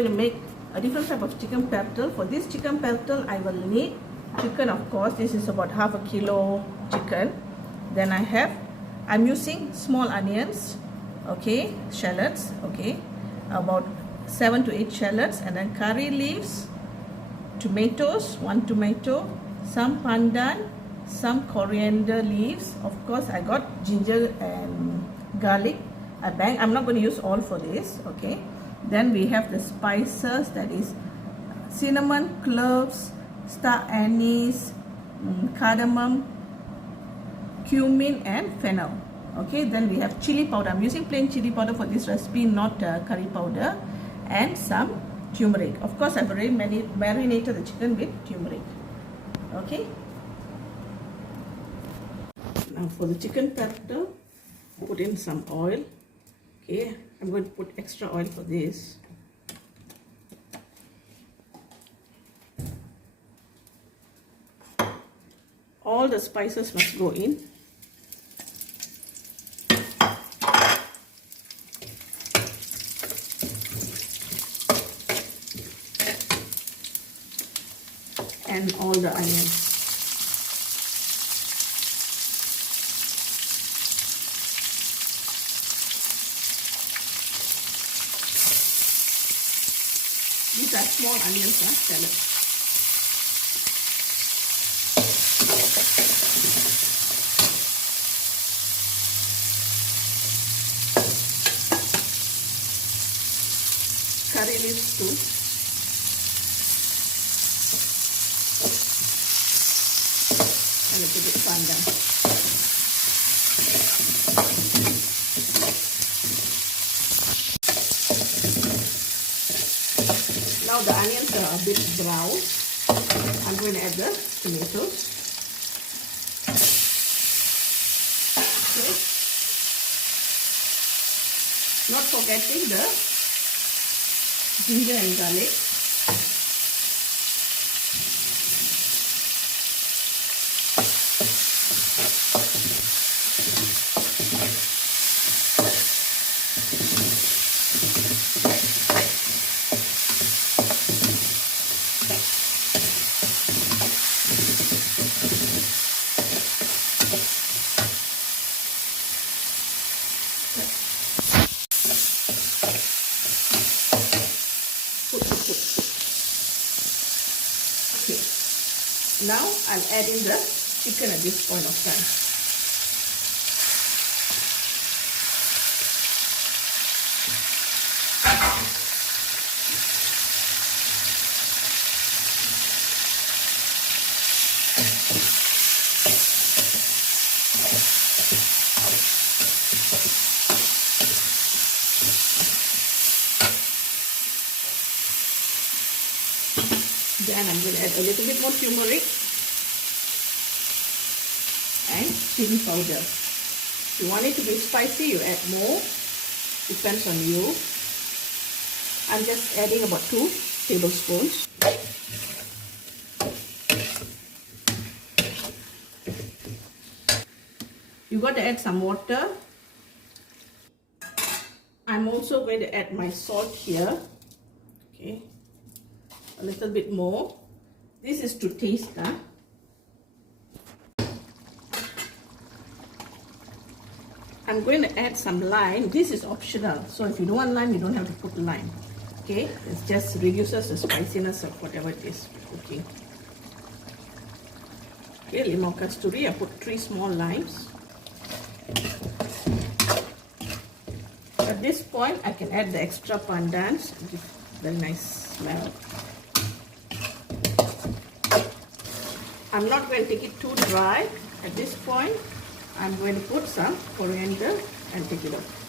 going to make a different type of chicken peratal. For this chicken peratal, I will need chicken, of course. This is about half a kilo chicken. Then I'm using small onions, okay, shallots, okay, about 7 to 8 shallots, and then curry leaves, tomatoes, 1 tomato, some pandan, some coriander leaves. Of course, I got ginger and garlic. I'm not going to use all for this, okay. Then we have the spices, that is cinnamon, cloves, star anise, cardamom, cumin, and fennel. Okay, then we have chili powder. I'm using plain chili powder for this recipe, not curry powder, and some turmeric. Of course, I've already marinated the chicken with turmeric. Okay. Now for the chicken peratal, put in some oil. Okay, I'm going to put extra oil for this. All the spices must go in. And all the onions. These are small onions, salad. Curry leaves too. A little bit pandan. Now the onions are a bit brown. I'm going to add the tomatoes. Okay. Not forgetting the ginger and garlic. Okay. Now I'm adding the chicken at this point of time. Then I'm going to add a little bit more turmeric and chili powder. If you want it to be spicy, you add more. Depends on you. I'm just adding about 2 tablespoons. You got to add some water. I'm also going to add my salt here. Okay. A little bit more. This is to taste. I'm going to add some lime. This is optional, so if you don't want lime, you don't have to put lime. Okay, it just reduces the spiciness of whatever it is cooking. Okay, limau kasturi. I put 3 small limes. At this point, I can add the extra pandans. Very nice smell. I'm not going to take it too dry. At this point, I'm going to put some coriander and take it off.